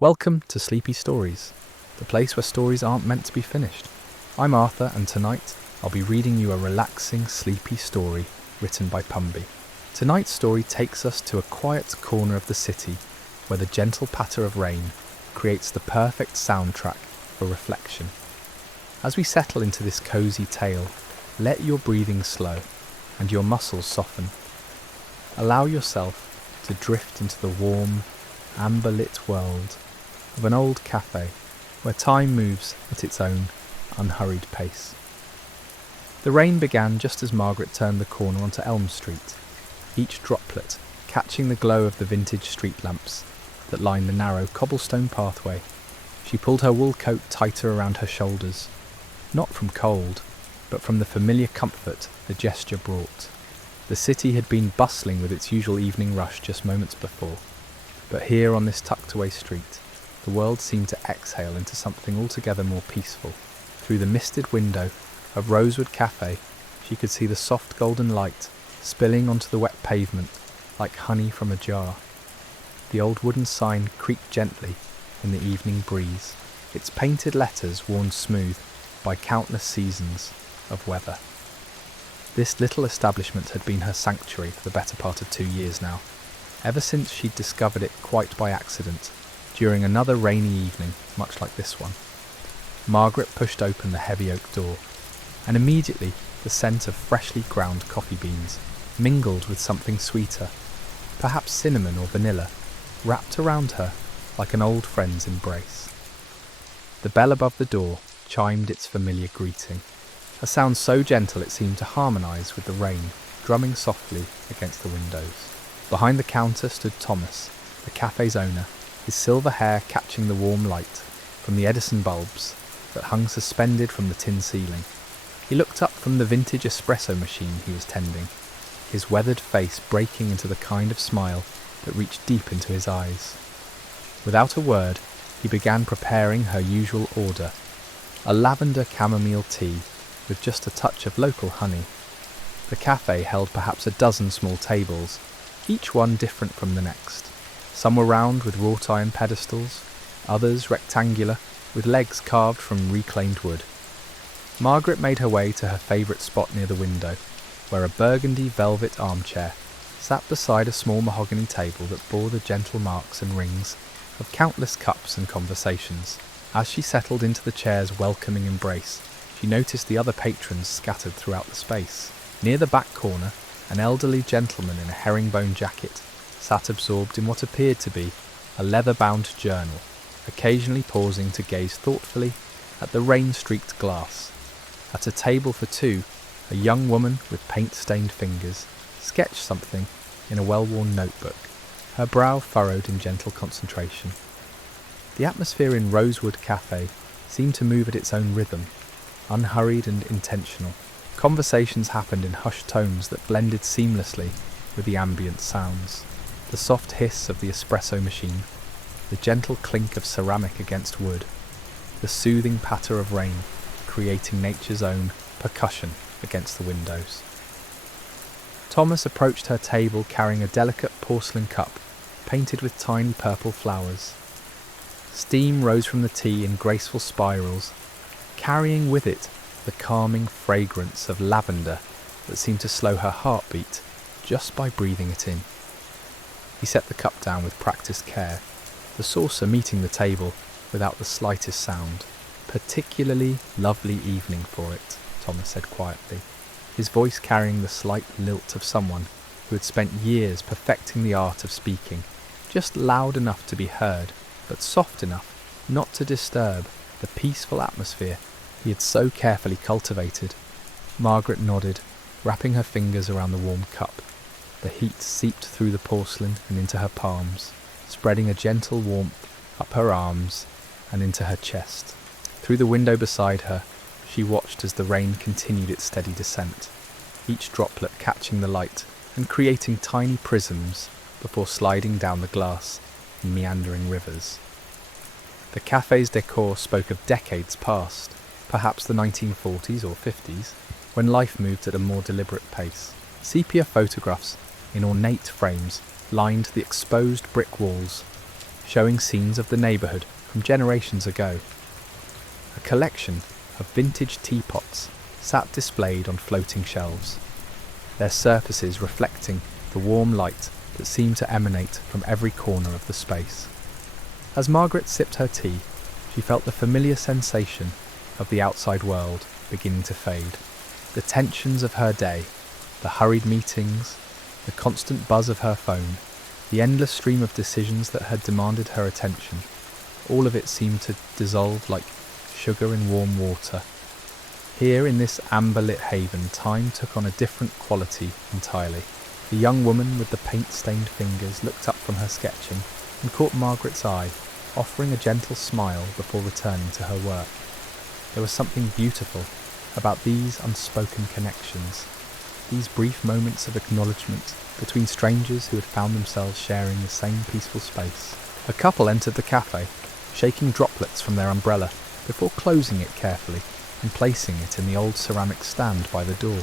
Welcome to Sleepy Stories, the place where stories aren't meant to be finished. I'm Arthur, and tonight I'll be reading you a relaxing, sleepy story written by Pumby. Tonight's story takes us to a quiet corner of the city where the gentle patter of rain creates the perfect soundtrack for reflection. As we settle into this cozy tale, let your breathing slow and your muscles soften. Allow yourself to drift into the warm, amber-lit world of an old cafe where time moves at its own unhurried pace. The rain began just as Margaret turned the corner onto Elm Street, each droplet catching the glow of the vintage street lamps that line the narrow cobblestone pathway. She pulled her wool coat tighter around her shoulders, not from cold, but from the familiar comfort the gesture brought. The city had been bustling with its usual evening rush just moments before, but here on this tucked-away street, the world seemed to exhale into something altogether more peaceful. Through the misted window of Rosewood Café, she could see the soft golden light spilling onto the wet pavement like honey from a jar. The old wooden sign creaked gently in the evening breeze, its painted letters worn smooth by countless seasons of weather. This little establishment had been her sanctuary for the better part of 2 years now, ever since she'd discovered it quite by accident during another rainy evening much like this one. Margaret pushed open the heavy oak door, and immediately the scent of freshly ground coffee beans mingled with something sweeter, perhaps cinnamon or vanilla, wrapped around her like an old friend's embrace. The bell above the door chimed its familiar greeting, a sound so gentle it seemed to harmonise with the rain drumming softly against the windows. Behind the counter stood Thomas, the cafe's owner, his silver hair catching the warm light from the Edison bulbs that hung suspended from the tin ceiling. He looked up from the vintage espresso machine he was tending, his weathered face breaking into the kind of smile that reached deep into his eyes. Without a word, he began preparing her usual order, a lavender chamomile tea with just a touch of local honey. The cafe held perhaps a dozen small tables, each one different from the next. Some were round with wrought iron pedestals, others rectangular with legs carved from reclaimed wood. Margaret made her way to her favourite spot near the window, where a burgundy velvet armchair sat beside a small mahogany table that bore the gentle marks and rings of countless cups and conversations. As she settled into the chair's welcoming embrace, she noticed the other patrons scattered throughout the space. Near the back corner, an elderly gentleman in a herringbone jacket sat absorbed in what appeared to be a leather-bound journal, occasionally pausing to gaze thoughtfully at the rain-streaked glass. At a table for two, a young woman with paint-stained fingers sketched something in a well-worn notebook, her brow furrowed in gentle concentration. The atmosphere in Rosewood Café seemed to move at its own rhythm, unhurried and intentional. Conversations happened in hushed tones that blended seamlessly with the ambient sounds. The soft hiss of the espresso machine, the gentle clink of ceramic against wood, the soothing patter of rain creating nature's own percussion against the windows. Thomas approached her table carrying a delicate porcelain cup painted with tiny purple flowers. Steam rose from the tea in graceful spirals, carrying with it the calming fragrance of lavender that seemed to slow her heartbeat just by breathing it in. He set the cup down with practiced care, the saucer meeting the table without the slightest sound. "Particularly lovely evening for it," Thomas said quietly, his voice carrying the slight lilt of someone who had spent years perfecting the art of speaking, just loud enough to be heard, but soft enough not to disturb the peaceful atmosphere he had so carefully cultivated. Margaret nodded, wrapping her fingers around the warm cup. The heat seeped through the porcelain and into her palms, spreading a gentle warmth up her arms and into her chest. Through the window beside her, she watched as the rain continued its steady descent, each droplet catching the light and creating tiny prisms before sliding down the glass in meandering rivers. The cafe's decor spoke of decades past, perhaps the 1940s or 50s, when life moved at a more deliberate pace. Sepia photographs in ornate frames lined the exposed brick walls, showing scenes of the neighbourhood from generations ago. A collection of vintage teapots sat displayed on floating shelves, their surfaces reflecting the warm light that seemed to emanate from every corner of the space. As Margaret sipped her tea, she felt the familiar sensation of the outside world beginning to fade. The tensions of her day, the hurried meetings, the constant buzz of her phone, the endless stream of decisions that had demanded her attention, all of it seemed to dissolve like sugar in warm water. Here in this amber-lit haven, time took on a different quality entirely. The young woman with the paint-stained fingers looked up from her sketching and caught Margaret's eye, offering a gentle smile before returning to her work. There was something beautiful about these unspoken connections, these brief moments of acknowledgement between strangers who had found themselves sharing the same peaceful space. A couple entered the cafe, shaking droplets from their umbrella before closing it carefully and placing it in the old ceramic stand by the door.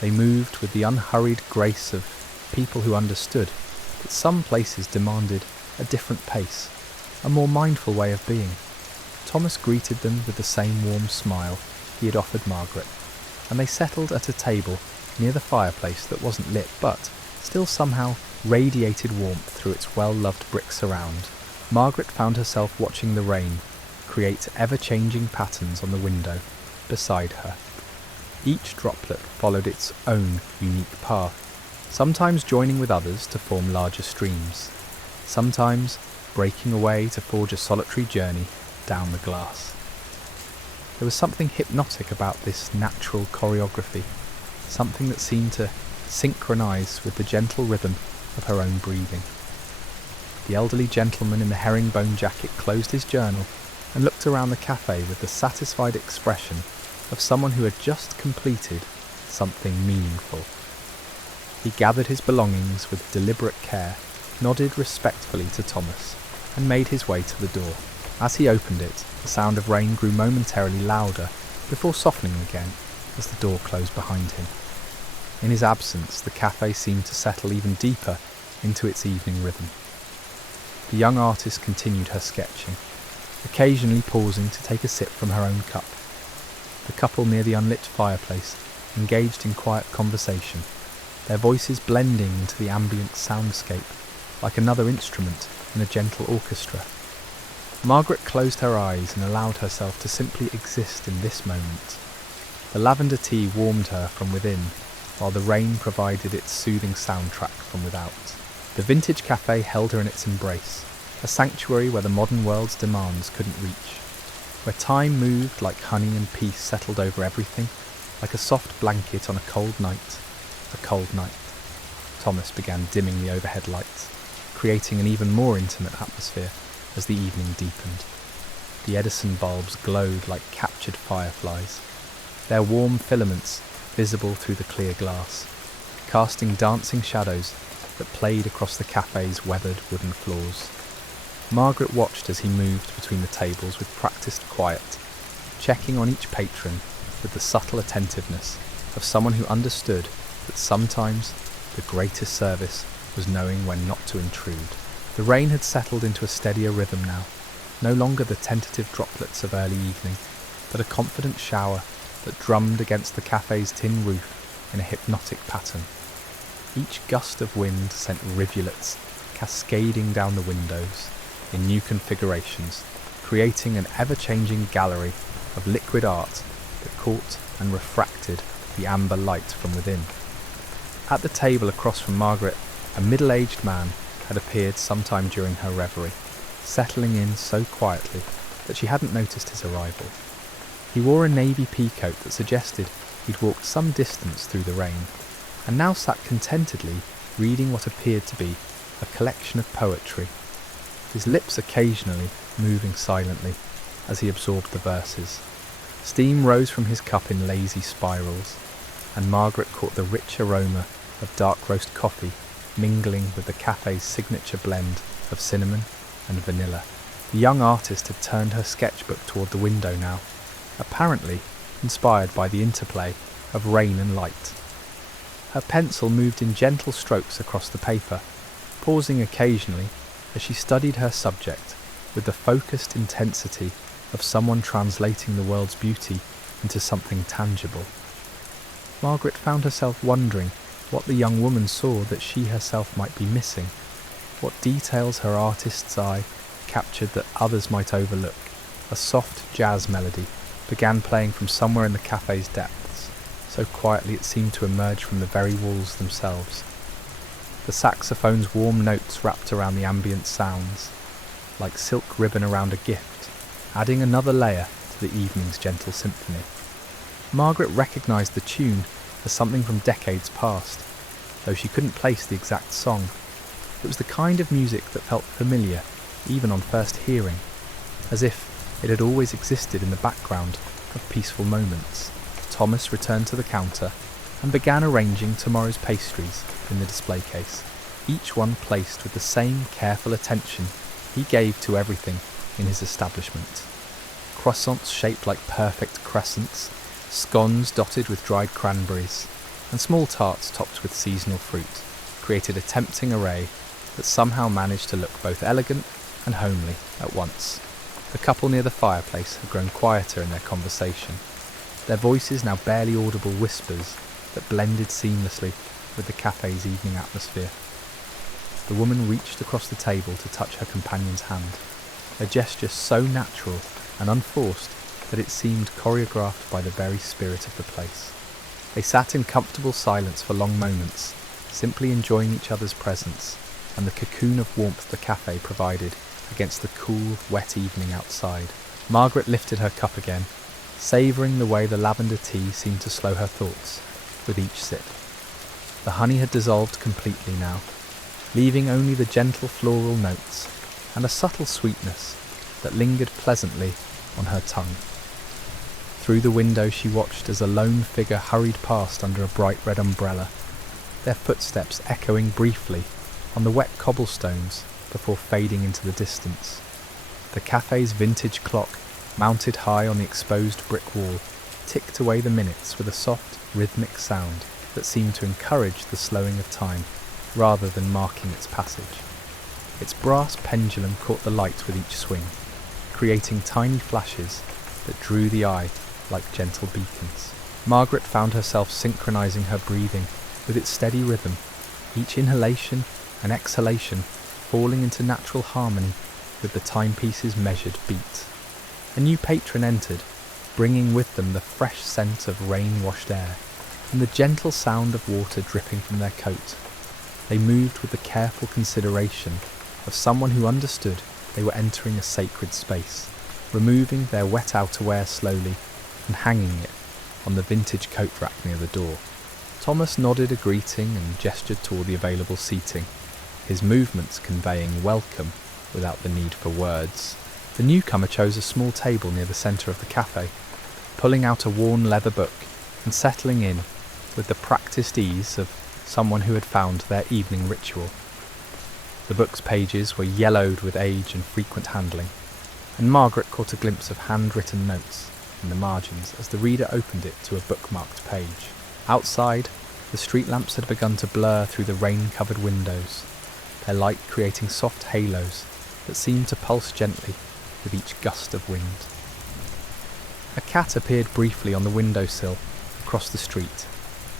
They moved with the unhurried grace of people who understood that some places demanded a different pace, a more mindful way of being. Thomas greeted them with the same warm smile he had offered Margaret, and they settled at a table near the fireplace that wasn't lit but still somehow radiated warmth through its well-loved brick surround. Margaret found herself watching the rain create ever-changing patterns on the window beside her. Each droplet followed its own unique path, sometimes joining with others to form larger streams, sometimes breaking away to forge a solitary journey down the glass. There was something hypnotic about this natural choreography, something that seemed to synchronise with the gentle rhythm of her own breathing. The elderly gentleman in the herringbone jacket closed his journal and looked around the cafe with the satisfied expression of someone who had just completed something meaningful. He gathered his belongings with deliberate care, nodded respectfully to Thomas, and made his way to the door. As he opened it, the sound of rain grew momentarily louder before softening again as the door closed behind him. In his absence, the cafe seemed to settle even deeper into its evening rhythm. The young artist continued her sketching, occasionally pausing to take a sip from her own cup. The couple near the unlit fireplace engaged in quiet conversation, their voices blending into the ambient soundscape like another instrument in a gentle orchestra. Margaret closed her eyes and allowed herself to simply exist in this moment. The lavender tea warmed her from within, while the rain provided its soothing soundtrack from without. The vintage cafe held her in its embrace, a sanctuary where the modern world's demands couldn't reach, where time moved like honey and peace settled over everything, like a soft blanket on a cold night. A cold night. Thomas began dimming the overhead lights, creating an even more intimate atmosphere as the evening deepened. The Edison bulbs glowed like captured fireflies, their warm filaments visible through the clear glass, casting dancing shadows that played across the cafe's weathered wooden floors. Margaret watched as he moved between the tables with practiced quiet, checking on each patron with the subtle attentiveness of someone who understood that sometimes the greatest service was knowing when not to intrude. The rain had settled into a steadier rhythm now, no longer the tentative droplets of early evening, but a confident shower that drummed against the cafe's tin roof in a hypnotic pattern. Each gust of wind sent rivulets cascading down the windows in new configurations, creating an ever-changing gallery of liquid art that caught and refracted the amber light from within. At the table across from Margaret, a middle-aged man had appeared sometime during her reverie, settling in so quietly that she hadn't noticed his arrival. He wore a navy pea coat that suggested he'd walked some distance through the rain, and now sat contentedly reading what appeared to be a collection of poetry, his lips occasionally moving silently as he absorbed the verses. Steam rose from his cup in lazy spirals, and Margaret caught the rich aroma of dark roast coffee mingling with the cafe's signature blend of cinnamon and vanilla. The young artist had turned her sketchbook toward the window now, apparently inspired by the interplay of rain and light. Her pencil moved in gentle strokes across the paper, pausing occasionally as she studied her subject with the focused intensity of someone translating the world's beauty into something tangible. Margaret found herself wondering what the young woman saw that she herself might be missing, what details her artist's eye captured that others might overlook. A soft jazz melody began playing from somewhere in the cafe's depths, so quietly it seemed to emerge from the very walls themselves. The saxophone's warm notes wrapped around the ambient sounds, like silk ribbon around a gift, adding another layer to the evening's gentle symphony. Margaret recognised the tune as something from decades past, though she couldn't place the exact song. It was the kind of music that felt familiar, even on first hearing, as if it had always existed in the background of peaceful moments. Thomas returned to the counter and began arranging tomorrow's pastries in the display case, each one placed with the same careful attention he gave to everything in his establishment. Croissants shaped like perfect crescents, scones dotted with dried cranberries, and small tarts topped with seasonal fruit created a tempting array that somehow managed to look both elegant and homely at once. The couple near the fireplace had grown quieter in their conversation, their voices now barely audible whispers that blended seamlessly with the cafe's evening atmosphere. The woman reached across the table to touch her companion's hand, a gesture so natural and unforced that it seemed choreographed by the very spirit of the place. They sat in comfortable silence for long moments, simply enjoying each other's presence and the cocoon of warmth the cafe provided against the cool, wet evening outside. Margaret lifted her cup again, savouring the way the lavender tea seemed to slow her thoughts with each sip. The honey had dissolved completely now, leaving only the gentle floral notes and a subtle sweetness that lingered pleasantly on her tongue. Through the window she watched as a lone figure hurried past under a bright red umbrella, their footsteps echoing briefly on the wet cobblestones before fading into the distance. The cafe's vintage clock, mounted high on the exposed brick wall, ticked away the minutes with a soft, rhythmic sound that seemed to encourage the slowing of time rather than marking its passage. Its brass pendulum caught the light with each swing, creating tiny flashes that drew the eye like gentle beacons. Margaret found herself synchronizing her breathing with its steady rhythm, each inhalation and exhalation falling into natural harmony with the timepiece's measured beat. A new patron entered, bringing with them the fresh scent of rain-washed air and the gentle sound of water dripping from their coat. They moved with the careful consideration of someone who understood they were entering a sacred space, removing their wet outerwear slowly and hanging it on the vintage coat rack near the door. Thomas nodded a greeting and gestured toward the available seating, his movements conveying welcome without the need for words. The newcomer chose a small table near the centre of the cafe, pulling out a worn leather book and settling in with the practised ease of someone who had found their evening ritual. The book's pages were yellowed with age and frequent handling, and Margaret caught a glimpse of handwritten notes in the margins as the reader opened it to a bookmarked page. Outside, the street lamps had begun to blur through the rain-covered windows, their light creating soft halos that seemed to pulse gently with each gust of wind. A cat appeared briefly on the windowsill across the street,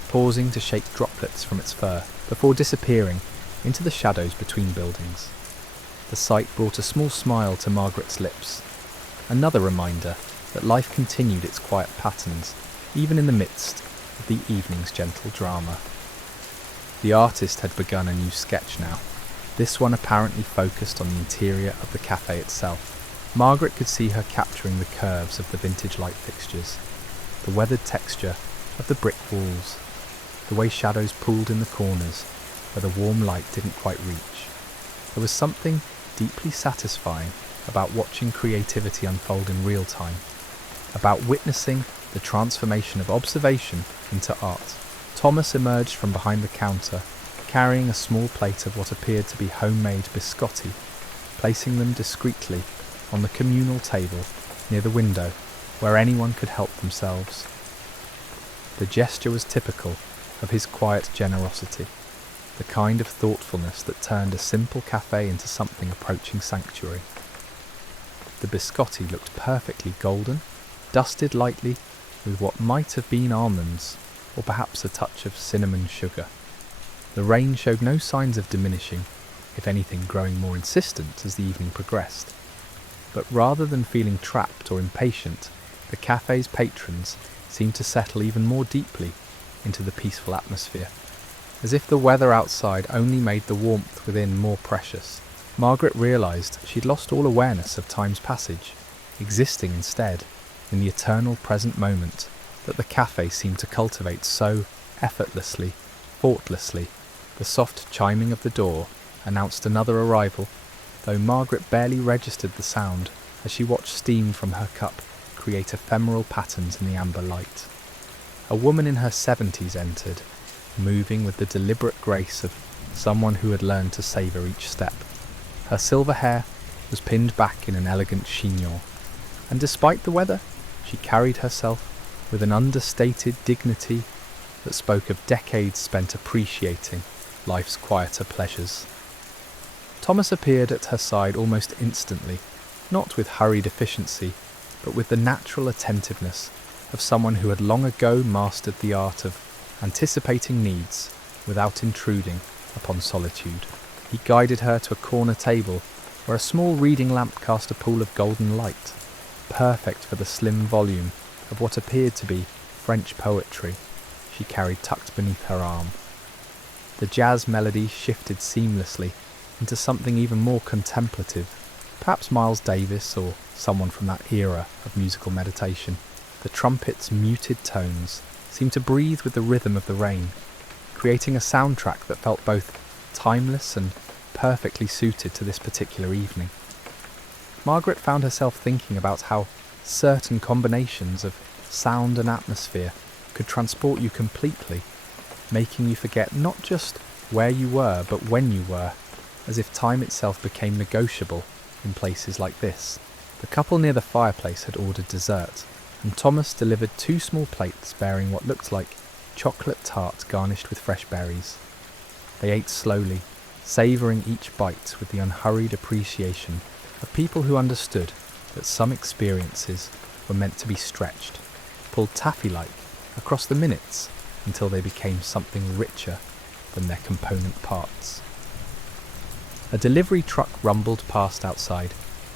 pausing to shake droplets from its fur before disappearing into the shadows between buildings. The sight brought a small smile to Margaret's lips, another reminder that life continued its quiet patterns even in the midst of the evening's gentle drama. The artist had begun a new sketch now, this one apparently focused on the interior of the cafe itself. Margaret could see her capturing the curves of the vintage light fixtures, the weathered texture of the brick walls, the way shadows pooled in the corners where the warm light didn't quite reach. There was something deeply satisfying about watching creativity unfold in real time, about witnessing the transformation of observation into art. Thomas emerged from behind the counter, carrying a small plate of what appeared to be homemade biscotti, placing them discreetly on the communal table near the window where anyone could help themselves. The gesture was typical of his quiet generosity, the kind of thoughtfulness that turned a simple cafe into something approaching sanctuary. The biscotti looked perfectly golden, dusted lightly with what might have been almonds, or perhaps a touch of cinnamon sugar. The rain showed no signs of diminishing, if anything growing more insistent as the evening progressed. But rather than feeling trapped or impatient, the cafe's patrons seemed to settle even more deeply into the peaceful atmosphere, as if the weather outside only made the warmth within more precious. Margaret realised she'd lost all awareness of time's passage, existing instead in the eternal present moment that the cafe seemed to cultivate so effortlessly, thoughtlessly. The soft chiming of the door announced another arrival, though Margaret barely registered the sound as she watched steam from her cup create ephemeral patterns in the amber light. A woman in her 70s entered, moving with the deliberate grace of someone who had learned to savour each step. Her silver hair was pinned back in an elegant chignon, and despite the weather, she carried herself with an understated dignity that spoke of decades spent appreciating life's quieter pleasures. Thomas appeared at her side almost instantly, not with hurried efficiency, but with the natural attentiveness of someone who had long ago mastered the art of anticipating needs without intruding upon solitude. He guided her to a corner table where a small reading lamp cast a pool of golden light, perfect for the slim volume of what appeared to be French poetry she carried tucked beneath her arm. The jazz melody shifted seamlessly into something even more contemplative, perhaps Miles Davis or someone from that era of musical meditation. The trumpet's muted tones seemed to breathe with the rhythm of the rain, creating a soundtrack that felt both timeless and perfectly suited to this particular evening. Margaret found herself thinking about how certain combinations of sound and atmosphere could transport you completely, making you forget not just where you were, but when you were, as if time itself became negotiable in places like this. The couple near the fireplace had ordered dessert, and Thomas delivered 2 small plates bearing what looked like chocolate tart garnished with fresh berries. They ate slowly, savouring each bite with the unhurried appreciation of people who understood that some experiences were meant to be stretched, pulled taffy-like across the minutes until they became something richer than their component parts. A delivery truck rumbled past outside,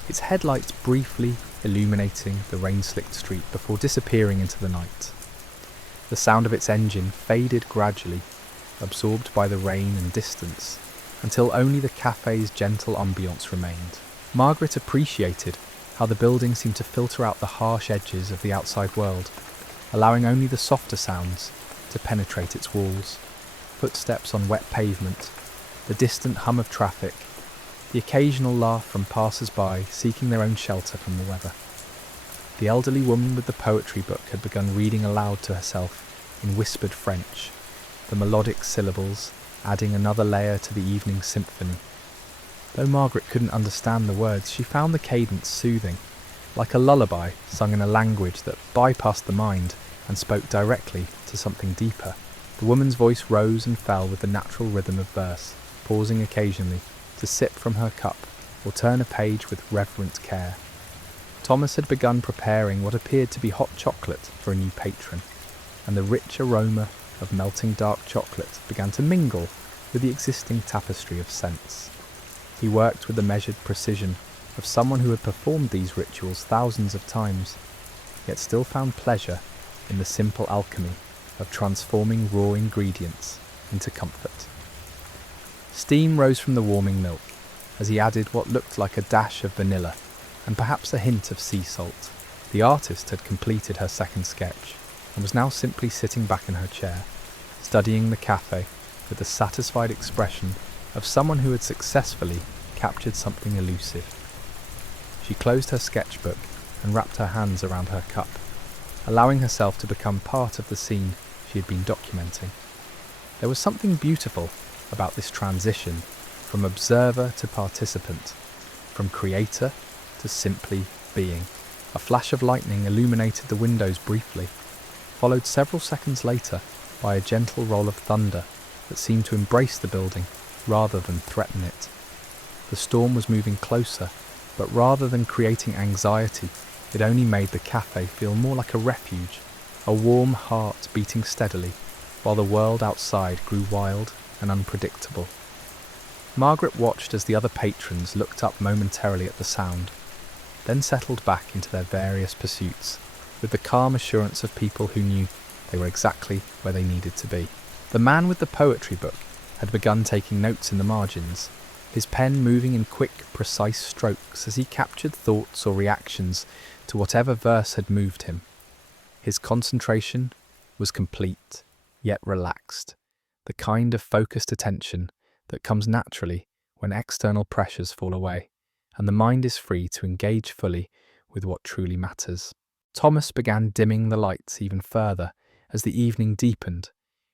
its headlights briefly illuminating the rain-slicked street before disappearing into the night. The sound of its engine faded gradually, absorbed by the rain and distance, until only the cafe's gentle ambience remained. Margaret appreciated how the building seemed to filter out the harsh edges of the outside world, allowing only the softer sounds to penetrate its walls. Footsteps on wet pavement, the distant hum of traffic, the occasional laugh from passers-by seeking their own shelter from the weather. The elderly woman with the poetry book had begun reading aloud to herself in whispered French, the melodic syllables adding another layer to the evening symphony. Though Margaret couldn't understand the words, she found the cadence soothing, like a lullaby sung in a language that bypassed the mind and spoke directly to something deeper. The woman's voice rose and fell with the natural rhythm of verse, pausing occasionally to sip from her cup or turn a page with reverent care. Thomas had begun preparing what appeared to be hot chocolate for a new patron, and the rich aroma of melting dark chocolate began to mingle with the existing tapestry of scents. He worked with the measured precision of someone who had performed these rituals thousands of times, yet still found pleasure in the simple alchemy of transforming raw ingredients into comfort. Steam rose from the warming milk as he added what looked like a dash of vanilla and perhaps a hint of sea salt. The artist had completed her second sketch and was now simply sitting back in her chair, studying the cafe with the satisfied expression of someone who had successfully captured something elusive. She closed her sketchbook and wrapped her hands around her cup, allowing herself to become part of the scene she had been documenting. There was something beautiful about this transition from observer to participant, from creator to simply being. A flash of lightning illuminated the windows briefly, followed several seconds later by a gentle roll of thunder that seemed to embrace the building rather than threaten it. The storm was moving closer, but rather than creating anxiety, it only made the cafe feel more like a refuge, a warm heart beating steadily, while the world outside grew wild and unpredictable. Margaret watched as the other patrons looked up momentarily at the sound, then settled back into their various pursuits, with the calm assurance of people who knew they were exactly where they needed to be. The man with the poetry book had begun taking notes in the margins, his pen moving in quick, precise strokes as he captured thoughts or reactions to whatever verse had moved him. His concentration was complete, yet relaxed, the kind of focused attention that comes naturally when external pressures fall away, and the mind is free to engage fully with what truly matters. Thomas began dimming the lights even further as the evening deepened,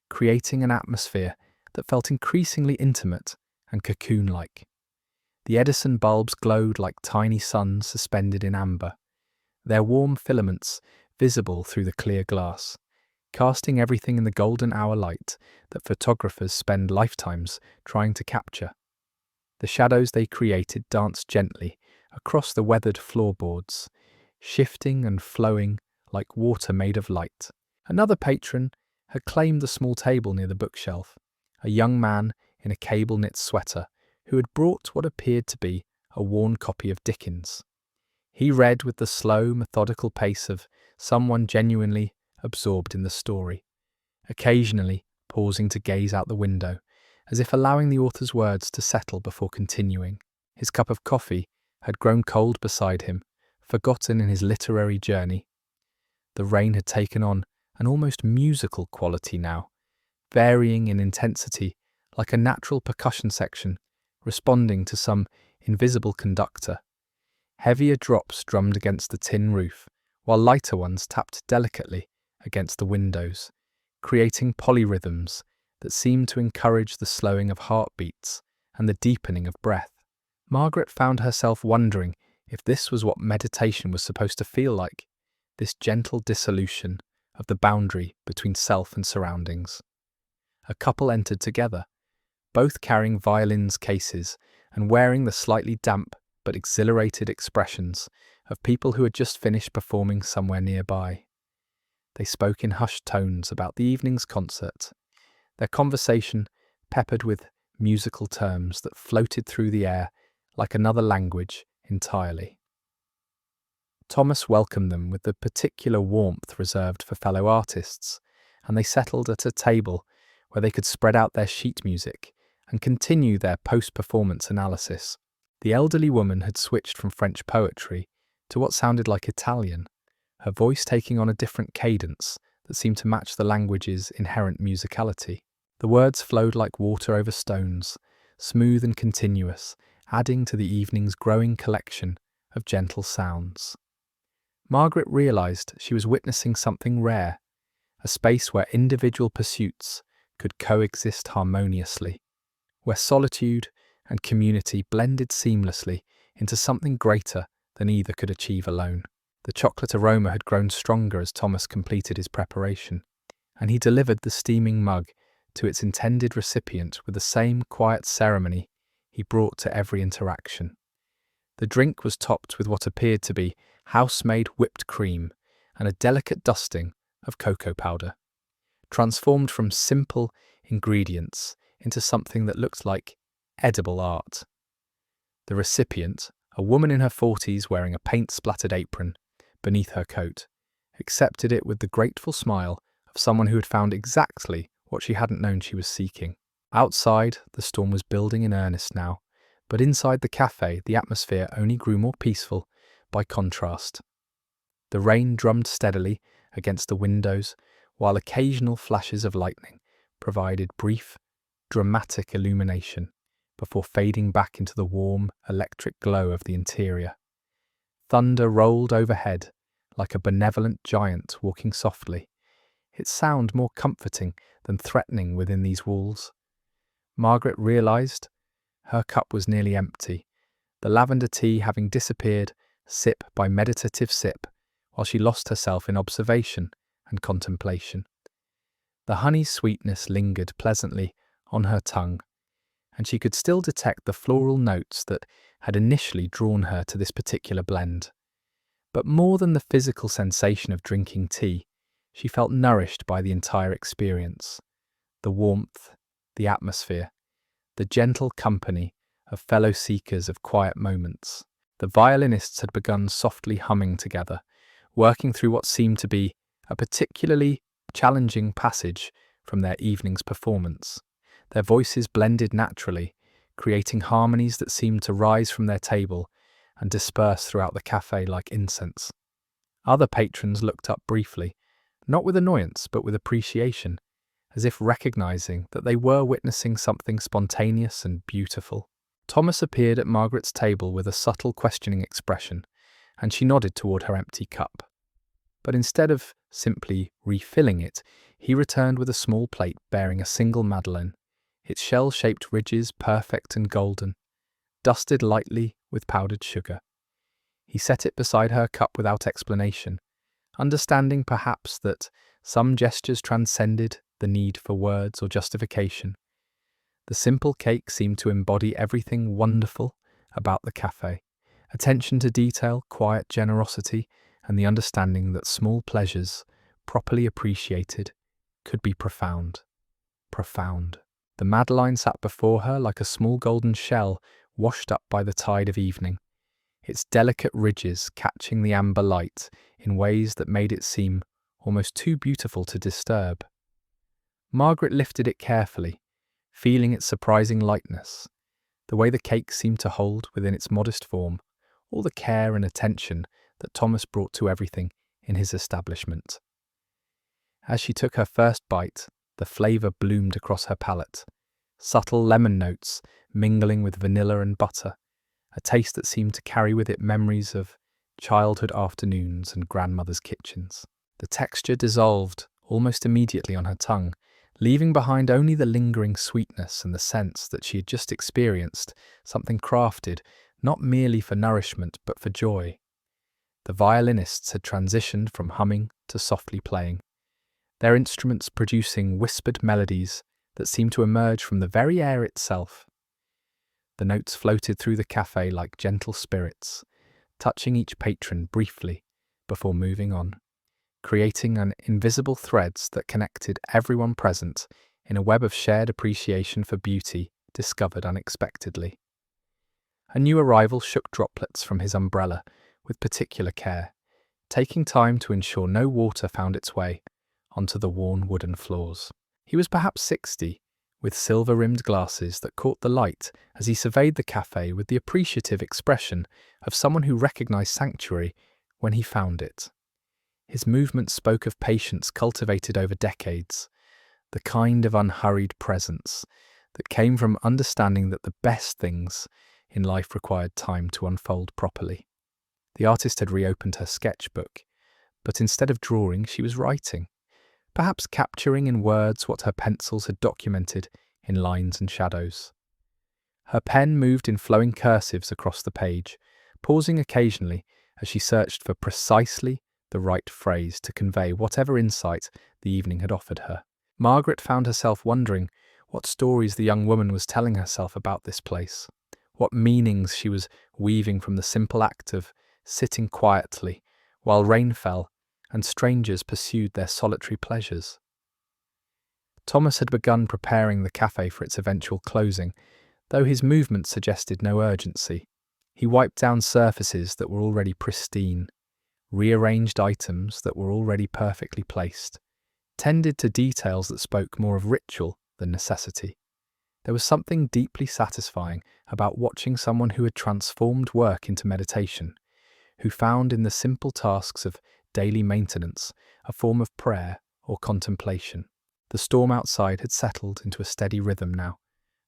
creating an atmosphere that felt increasingly intimate and cocoon-like. The Edison bulbs glowed like tiny suns suspended in amber, their warm filaments visible through the clear glass, casting everything in the golden hour light that photographers spend lifetimes trying to capture. The shadows they created danced gently across the weathered floorboards, shifting and flowing like water made of light. Another patron had claimed the small table near the bookshelf, a young man in a cable-knit sweater who had brought what appeared to be a worn copy of Dickens. He read with the slow, methodical pace of someone genuinely absorbed in the story, occasionally pausing to gaze out the window, as if allowing the author's words to settle before continuing. His cup of coffee had grown cold beside him, forgotten in his literary journey. The rain had taken on an almost musical quality now, varying in intensity like a natural percussion section responding to some invisible conductor. Heavier drops drummed against the tin roof, while lighter ones tapped delicately against the windows, creating polyrhythms that seemed to encourage the slowing of heartbeats and the deepening of breath. Margaret found herself wondering if this was what meditation was supposed to feel like, this gentle dissolution of the boundary between self and surroundings. A couple entered together, both carrying violins cases and wearing the slightly damp but exhilarated expressions of people who had just finished performing somewhere nearby. They spoke in hushed tones about the evening's concert, their conversation peppered with musical terms that floated through the air like another language entirely. Thomas welcomed them with the particular warmth reserved for fellow artists, and they settled at a table where they could spread out their sheet music and continue their post-performance analysis. The elderly woman had switched from French poetry to what sounded like Italian, her voice taking on a different cadence that seemed to match the language's inherent musicality. The words flowed like water over stones, smooth and continuous, adding to the evening's growing collection of gentle sounds. Margaret realized she was witnessing something rare, a space where individual pursuits could coexist harmoniously, where solitude and community blended seamlessly into something greater than either could achieve alone. The chocolate aroma had grown stronger as Thomas completed his preparation, and he delivered the steaming mug to its intended recipient with the same quiet ceremony he brought to every interaction. The drink was topped with what appeared to be house-made whipped cream and a delicate dusting of cocoa powder, transformed from simple ingredients into something that looked like edible art. The recipient, a woman in her 40s wearing a paint-splattered apron beneath her coat, accepted it with the grateful smile of someone who had found exactly what she hadn't known she was seeking. Outside, the storm was building in earnest now, but inside the cafe, the atmosphere only grew more peaceful by contrast. The rain drummed steadily against the windows, while occasional flashes of lightning provided brief, dramatic illumination before fading back into the warm, electric glow of the interior. Thunder rolled overhead like a benevolent giant walking softly, its sound more comforting than threatening within these walls. Margaret realized her cup was nearly empty, the lavender tea having disappeared sip by meditative sip, while she lost herself in observation and contemplation. The honey's sweetness lingered pleasantly on her tongue, and she could still detect the floral notes that had initially drawn her to this particular blend. But more than the physical sensation of drinking tea, she felt nourished by the entire experience. The warmth, the atmosphere, the gentle company of fellow seekers of quiet moments. The violinists had begun softly humming together, working through what seemed to be a particularly challenging passage from their evening's performance. Their voices blended naturally, creating harmonies that seemed to rise from their table and disperse throughout the cafe like incense. Other patrons looked up briefly, not with annoyance but with appreciation, as if recognizing that they were witnessing something spontaneous and beautiful. Thomas appeared at Margaret's table with a subtle questioning expression, and she nodded toward her empty cup. But instead of simply refilling it, he returned with a small plate bearing a single madeleine, its shell-shaped ridges perfect and golden, dusted lightly with powdered sugar. He set it beside her cup without explanation, understanding perhaps that some gestures transcended the need for words or justification. The simple cake seemed to embody everything wonderful about the cafe: attention to detail, quiet generosity, and the understanding that small pleasures, properly appreciated, could be profound. Profound. The madeleine sat before her like a small golden shell washed up by the tide of evening, its delicate ridges catching the amber light in ways that made it seem almost too beautiful to disturb. Margaret lifted it carefully, feeling its surprising lightness, the way the cake seemed to hold within its modest form all the care and attention that Thomas brought to everything in his establishment. As she took her first bite, the flavour bloomed across her palate, subtle lemon notes mingling with vanilla and butter, a taste that seemed to carry with it memories of childhood afternoons and grandmother's kitchens. The texture dissolved almost immediately on her tongue, leaving behind only the lingering sweetness and the sense that she had just experienced something crafted not merely for nourishment but for joy. The violinists had transitioned from humming to softly playing, their instruments producing whispered melodies that seemed to emerge from the very air itself. The notes floated through the cafe like gentle spirits, touching each patron briefly before moving on, creating an invisible threads that connected everyone present in a web of shared appreciation for beauty discovered unexpectedly. A new arrival shook droplets from his umbrella with particular care, taking time to ensure no water found its way onto the worn wooden floors. He was perhaps 60, with silver-rimmed glasses that caught the light as he surveyed the cafe with the appreciative expression of someone who recognized sanctuary when he found it. His movements spoke of patience cultivated over decades, the kind of unhurried presence that came from understanding that the best things in life required time to unfold properly. The artist had reopened her sketchbook, but instead of drawing, she was writing, perhaps capturing in words what her pencils had documented in lines and shadows. Her pen moved in flowing cursives across the page, pausing occasionally as she searched for precisely the right phrase to convey whatever insight the evening had offered her. Margaret found herself wondering what stories the young woman was telling herself about this place, what meanings she was weaving from the simple act of sitting quietly while rain fell and strangers pursued their solitary pleasures. Thomas had begun preparing the cafe for its eventual closing, though his movements suggested no urgency. He wiped down surfaces that were already pristine, rearranged items that were already perfectly placed, tended to details that spoke more of ritual than necessity. There was something deeply satisfying about watching someone who had transformed work into meditation, who found in the simple tasks of daily maintenance a form of prayer or contemplation. The storm outside had settled into a steady rhythm now,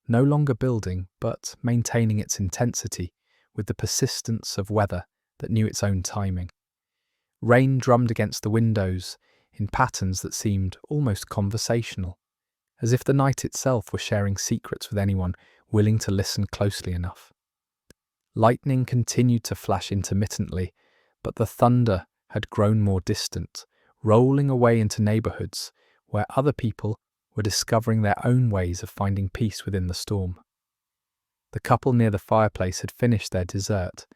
no longer building but maintaining its intensity with the persistence of weather that knew its own timing. Rain drummed against the windows in patterns that seemed almost conversational, as if the night itself were sharing secrets with anyone willing to listen closely enough. Lightning continued to flash intermittently, but the thunder had grown more distant, rolling away into neighbourhoods where other people were discovering their own ways of finding peace within the storm. The couple near the fireplace had finished their dessert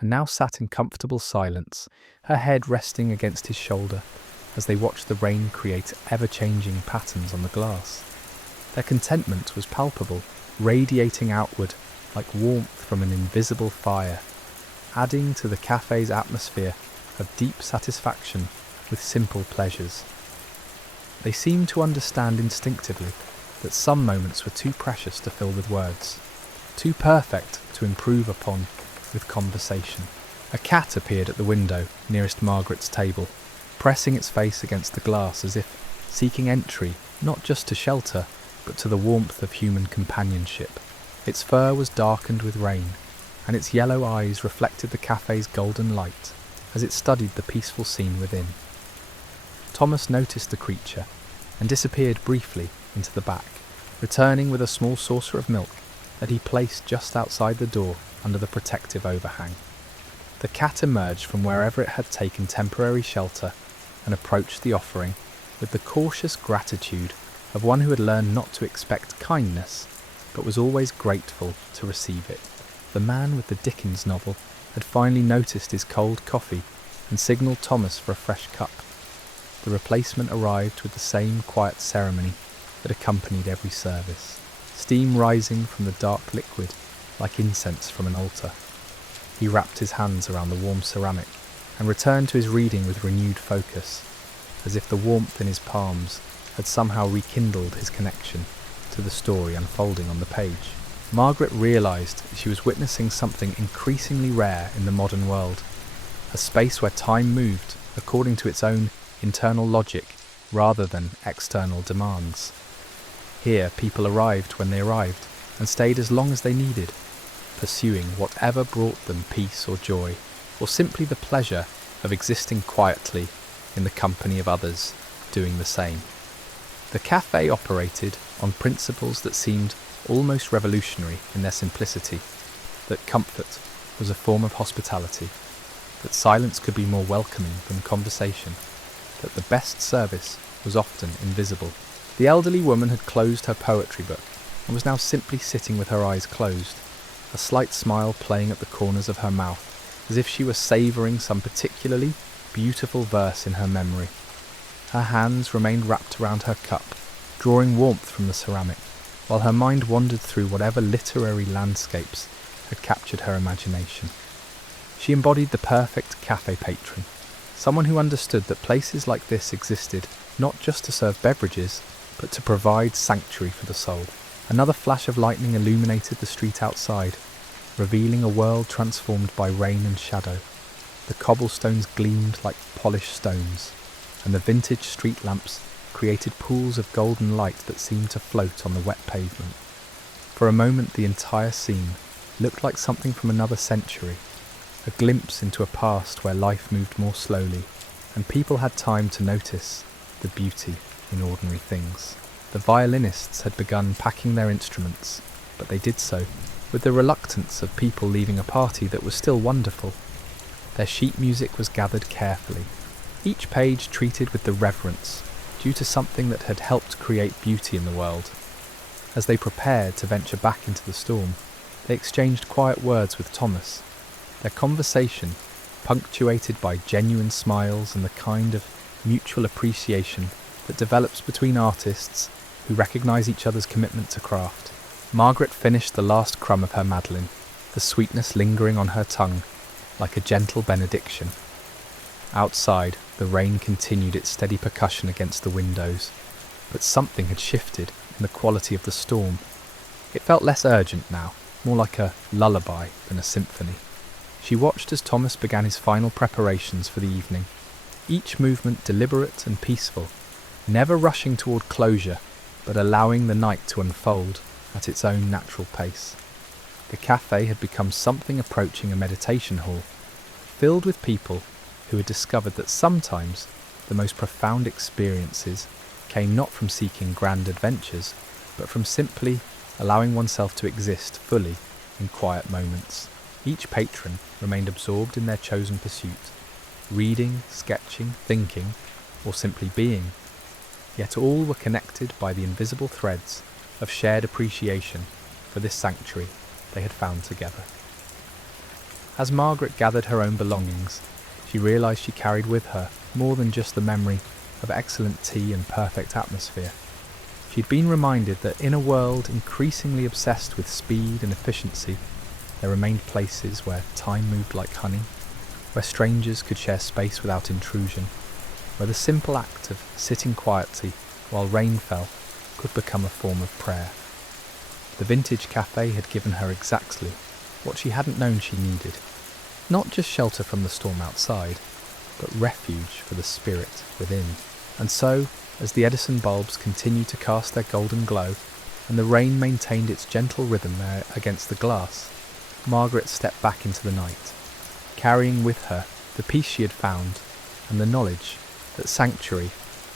and now sat in comfortable silence, her head resting against his shoulder as they watched the rain create ever-changing patterns on the glass. Their contentment was palpable, radiating outward like warmth from an invisible fire, adding to the cafe's atmosphere of deep satisfaction with simple pleasures. They seemed to understand instinctively that some moments were too precious to fill with words, too perfect to improve upon with conversation. A cat appeared at the window nearest Margaret's table, pressing its face against the glass as if seeking entry not just to shelter, but to the warmth of human companionship. Its fur was darkened with rain, and its yellow eyes reflected the cafe's golden light as it studied the peaceful scene within. Thomas noticed the creature and disappeared briefly into the back, returning with a small saucer of milk that he placed just outside the door under the protective overhang. The cat emerged from wherever it had taken temporary shelter and approached the offering with the cautious gratitude of one who had learned not to expect kindness, but was always grateful to receive it. The man with the Dickens novel had finally noticed his cold coffee and signalled Thomas for a fresh cup. The replacement arrived with the same quiet ceremony that accompanied every service, steam rising from the dark liquid like incense from an altar. He wrapped his hands around the warm ceramic and returned to his reading with renewed focus, as if the warmth in his palms had somehow rekindled his connection to the story unfolding on the page. Margaret realised she was witnessing something increasingly rare in the modern world, a space where time moved according to its own internal logic rather than external demands. Here people arrived when they arrived and stayed as long as they needed, pursuing whatever brought them peace or joy, or simply the pleasure of existing quietly in the company of others doing the same. The café operated on principles that seemed almost revolutionary in their simplicity, that comfort was a form of hospitality, that silence could be more welcoming than conversation, that the best service was often invisible. The elderly woman had closed her poetry book and was now simply sitting with her eyes closed, a slight smile playing at the corners of her mouth, as if she were savouring some particularly beautiful verse in her memory. Her hands remained wrapped around her cup, drawing warmth from the ceramic, while her mind wandered through whatever literary landscapes had captured her imagination. She embodied the perfect café patron, someone who understood that places like this existed not just to serve beverages, but to provide sanctuary for the soul. Another flash of lightning illuminated the street outside, revealing a world transformed by rain and shadow. The cobblestones gleamed like polished stones, and the vintage street lamps created pools of golden light that seemed to float on the wet pavement. For a moment the entire scene looked like something from another century, a glimpse into a past where life moved more slowly, and people had time to notice the beauty in ordinary things. The violinists had begun packing their instruments, but they did so with the reluctance of people leaving a party that was still wonderful. Their sheet music was gathered carefully, each page treated with the reverence due to something that had helped create beauty in the world. As they prepared to venture back into the storm, they exchanged quiet words with Thomas, their conversation punctuated by genuine smiles and the kind of mutual appreciation that develops between artists who recognise each other's commitment to craft. Margaret finished the last crumb of her madeleine, the sweetness lingering on her tongue like a gentle benediction. Outside, the rain continued its steady percussion against the windows, but something had shifted in the quality of the storm. It felt less urgent now, more like a lullaby than a symphony. She watched as Thomas began his final preparations for the evening, each movement deliberate and peaceful, never rushing toward closure, but allowing the night to unfold at its own natural pace. The café had become something approaching a meditation hall, filled with people who had discovered that sometimes the most profound experiences came not from seeking grand adventures, but from simply allowing oneself to exist fully in quiet moments. Each patron remained absorbed in their chosen pursuit, reading, sketching, thinking, or simply being. yet all were connected by the invisible threads of shared appreciation for this sanctuary they had found together. As Margaret gathered her own belongings, she realised she carried with her more than just the memory of excellent tea and perfect atmosphere. She'd been reminded that in a world increasingly obsessed with speed and efficiency, there remained places where time moved like honey, where strangers could share space without intrusion, where the simple act of sitting quietly while rain fell could become a form of prayer. The vintage café had given her exactly what she hadn't known she needed. Not just shelter from the storm outside, but refuge for the spirit within. And so, as the Edison bulbs continued to cast their golden glow, and the rain maintained its gentle rhythm against the glass, Margaret stepped back into the night, carrying with her the peace she had found and the knowledge that sanctuary,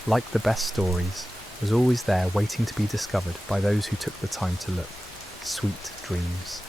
like the best stories, was always there waiting to be discovered by those who took the time to look. Sweet dreams.